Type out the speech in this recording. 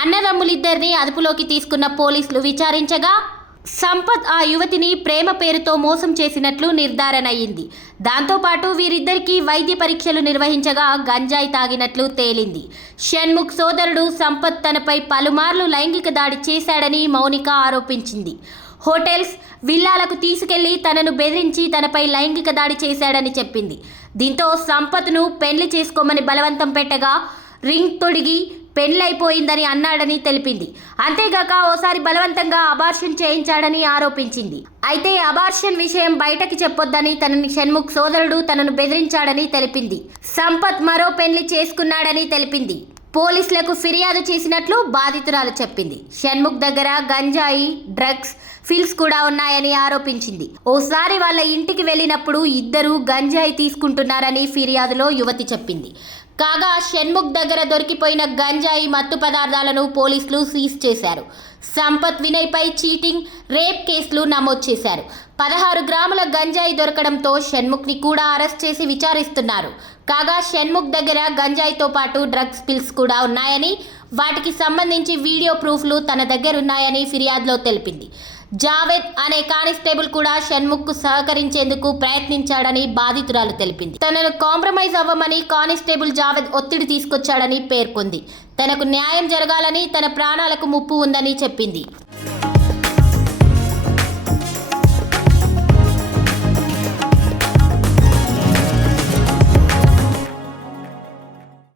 అన్నదమ్ములిద్దరిని అదుపులోకి తీసుకున్న పోలీసులు విచారించగా సంపత్ ఆ యువతిని ప్రేమ పేరుతో మోసం చేసినట్లు నిర్ధారణ అయింది దాంతోపాటు వీరిద్దరికీ వైద్య పరీక్షలు నిర్వహించగా గంజాయి తాగినట్లు తేలింది. షణ్ముఖ్ సోదరుడు సంపత్ తనపై పలుమార్లు లైంగిక దాడి చేశాడని మౌనిక ఆరోపించింది. హోటల్స్ విల్లాలకు తీసుకెళ్ళి తనను బెదిరించి తనపై లైంగిక దాడి చేశాడని చెప్పింది. దీంతో సంపత్ను పెళ్ళి చేసుకోమని బలవంతం పెట్టగా రింగ్ తొడిగి పెళ్ళైపోయిందని అన్నాడని తెలిపింది. అంతేగాక ఓసారి బలవంతంగా అబార్షన్ చేయించాడని ఆరోపించింది. అయితే అబార్షన్ విషయం బయటకి చెప్పొద్దని తనని షణ్ముఖ్ సోదరుడు తనను బెదిరించాడని తెలిపింది. సంపత్ మరో పెళ్ళి చేసుకున్నాడని తెలిపింది. పోలీసులకు ఫిర్యాదు చేసినట్లు బాధితురాలు చెప్పింది. షణ్ముఖ్ దగ్గర గంజాయి డ్రగ్స్ ఫిల్స్ కూడా ఉన్నాయని ఆరోపించింది. ఓసారి వాళ్ళ ఇంటికి వెళ్ళినప్పుడు ఇద్దరు గంజాయి తీసుకుంటున్నారని ఫిర్యాదులో యువతి చెప్పింది. కాగా షణ్ముఖ్ దగ్గర దొరికిపోయిన గంజాయి మత్తు పదార్థాలను పోలీసులు సీజ్ చేశారు. సంపత్ వినయ్పై చీటింగ్ రేప్ కేసులు నమోదు చేశారు. పదహారు గ్రాముల గంజాయి దొరకడంతో షణ్ముఖ్ని కూడా అరెస్ట్ చేసి విచారిస్తున్నారు. కాగా షణ్ముఖ్ దగ్గర గంజాయితో పాటు డ్రగ్స్ పిల్స్ కూడా ఉన్నాయని వాటికి సంబంధించి వీడియో ప్రూఫ్లు తన దగ్గర ఉన్నాయని ఫిర్యాదులో తెలిపింది. జావేద్ అనే కానిస్టేబుల్ కూడా షణ్ముఖ్కు సహకరించేందుకు ప్రయత్నించాడని బాధితురాలు తెలిపింది. తనను కాంప్రమైజ్ అవ్వమని కానిస్టేబుల్ జావేద్ ఒత్తిడి తీసుకొచ్చాడని పేర్కొంది. తనకు న్యాయం జరగాలని తన ప్రాణాలకు ముప్పు ఉందని చెప్పింది.